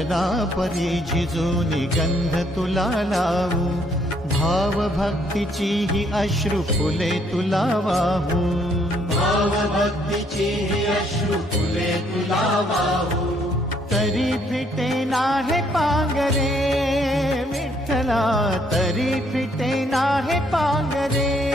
चंदना परी झिजूनी गंध तुला लावू, भाव भक्तीची ही अश्रु फुले तुला वाहू, भाव भक्तीची ही अश्रु फुले तुला वाहू. तरी फिटे नाहे पांगरे विठ्ठला, तरी फिटे नाहे पांगरे.